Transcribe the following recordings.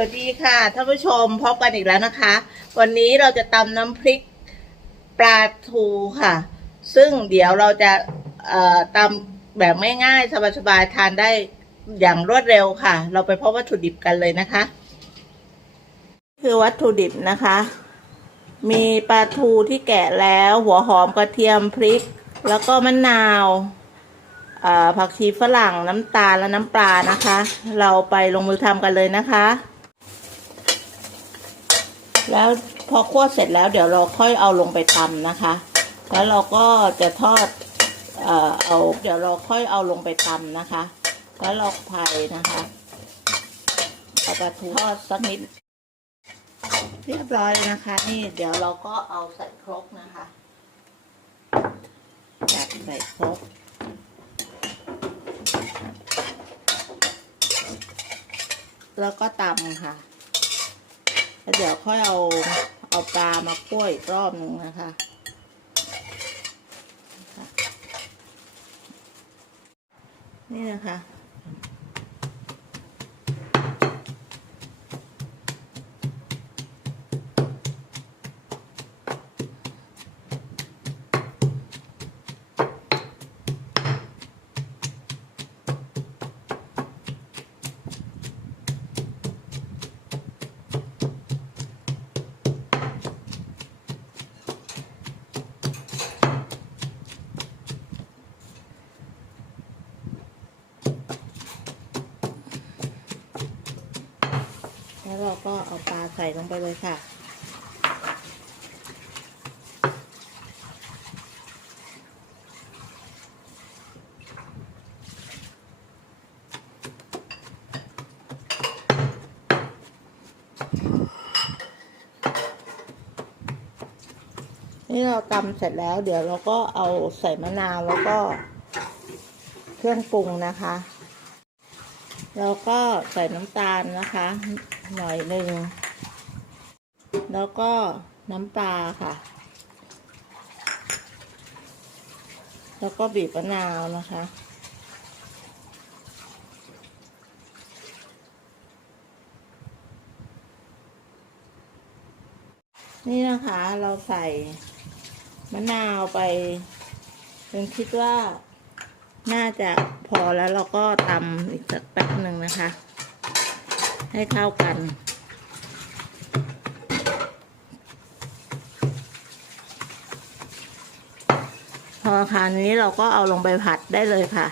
วัสดีค่ะท่านผู้ชมพบกันอีกแล้วนะคะ วันนี้เราจะตำน้ำพริกปลาทูค่ะ ซึ่งเดี๋ยวเราจะตำแบบง่ายๆสบายๆทานได้อย่างรวดเร็วค่ะ เราไปพบวัตถุดิบกันเลยนะคะ คือวัตถุดิบนะคะ มีปลาทูที่แกะแล้วหัวหอมกระเทียมพริก แล้วก็มะนาวผักชีฝรั่งน้ำตาลและน้ำปลานะคะ เราไปลงมือทำกันเลยนะคะ แล้วพอคั่วเสร็จแล้วเดี๋ยวเราค่อยเอาลงไปตำนะคะ แล้วเราก็จะทอดเอ่อเอาเดี๋ยวเราค่อยเอาลงไปตำนะคะ แล้วเราไผ่นะคะเอาปลาทูทอดสักนิด เรียบร้อยนะคะ นี่เดี๋ยวเราก็เอาใส่ครกนะคะจัดใส่ครกแล้วก็ตำค่ะ แล้วเดี๋ยวค่อยเอาเอาปลามาคั่วอีกรอบหนึ่งนะคะนี่นะคะ แล้วเราก็เอาปลาใส่ลงไปเลยค่ะ นี่เราตำเสร็จแล้ว เดี๋ยวเราก็เอาใส่มะนาวแล้วก็เครื่องปรุงนะคะ แล้วก็ใส่น้ำตาลนะคะ หน่อยหนึ่ง แล้วก็น้ำปลาค่ะ แล้วก็บีบมะนาวนะคะนี่นะคะเราใส่มะนาวไปจนคิดว่าน่าจะพอแล้วเราก็ตำอีกสักแป๊บหนึ่งนะคะ ให้เข้ากัน พอคราวนี้เราก็เอาลงไปผัดได้เลยค่ะ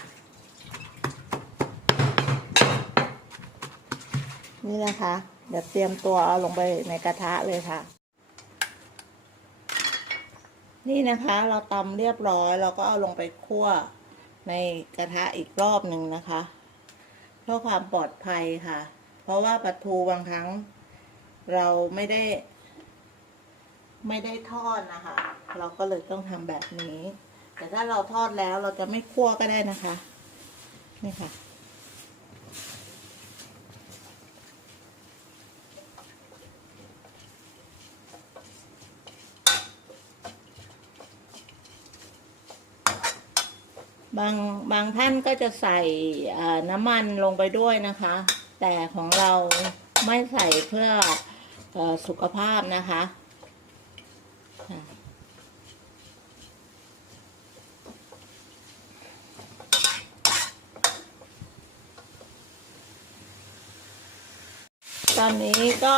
นี่นะคะ เดี๋ยวเตรียมตัวเอาลงไปในกระทะเลยค่ะ นี่นะคะเราตำเรียบร้อย เราก็เอาลงไปคั่วในกระทะอีกรอบหนึ่งนะคะ เพื่อความปลอดภัยค่ะ เพราะว่าปลาทูบางครั้ง เราไม่ได้ ไม่ได้ทอดนะคะ เราก็เลยต้องทำแบบนี้ แต่ถ้าเราทอดแล้วเราจะไม่คั่วก็ได้นะคะ นี่ค่ะ บางบางท่านก็จะใส่น้ำมันลงไปด้วยนะคะ แต่ของเราไม่ใส่เพื่ออสุขภาพนะคะค่ะตอนนี้ก็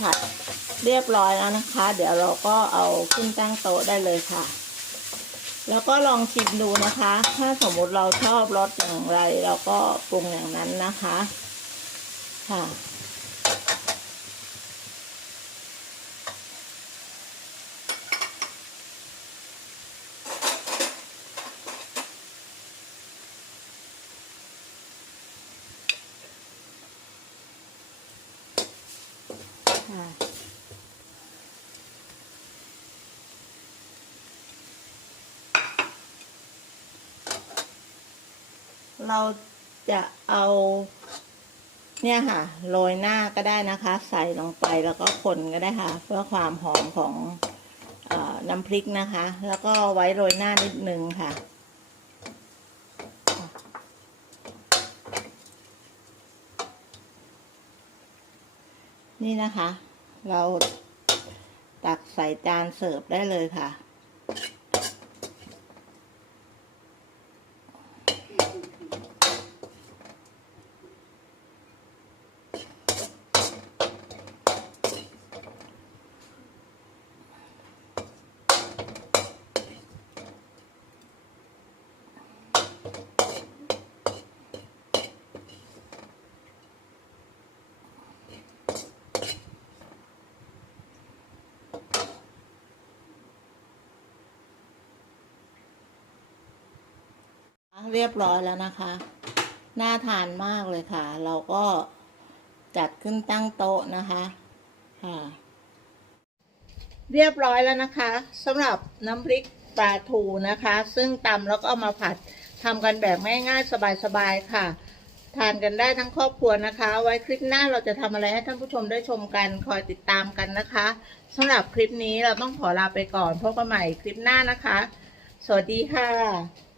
ผัดเรียบร้อยแล้วนะคะ เดี๋ยวเราก็เอาขึ้นตั้งโต๊ะได้เลยค่ะ แล้วก็ลองชิมดูนะคะ ถ้าสมมติเราชอบรสอย่างไร เราก็ปรุงอย่างนั้นนะคะ ค่ะ ค่ะ เราจะเอาเนี่ยค่ะ โรยหน้าก็ได้นะคะ ใส่ลงไปแล้วก็คนก็ได้ค่ะ เพื่อความหอมของอน้ำพริกนะคะ แล้วก็ไว้โรยหน้านิดนึงค่ะ นี่นะคะ เราตักใส่จานเสิร์ฟได้เลยค่ะ เรียบร้อยแล้วนะคะ น่าทานมากเลยค่ะ เราก็จัดขึ้นตั้งโต๊ะนะคะค่ะ เรียบร้อยแล้วนะคะสำหรับน้ำพริกปลาทูนะคะ ซึ่งตำแล้วก็เอามาผัดทำกันแบบง่ายๆ สบายๆค่ะ ทานกันได้ทั้งครอบครัวนะคะ ไว้คลิปหน้าเราจะทำอะไรให้ท่านผู้ชมได้ชมกัน คอยติดตามกันนะคะสำหรับคลิปนี้เราต้องขอลาไปก่อนพบกันใหม่คลิปหน้านะคะ สวัสดีค่ะ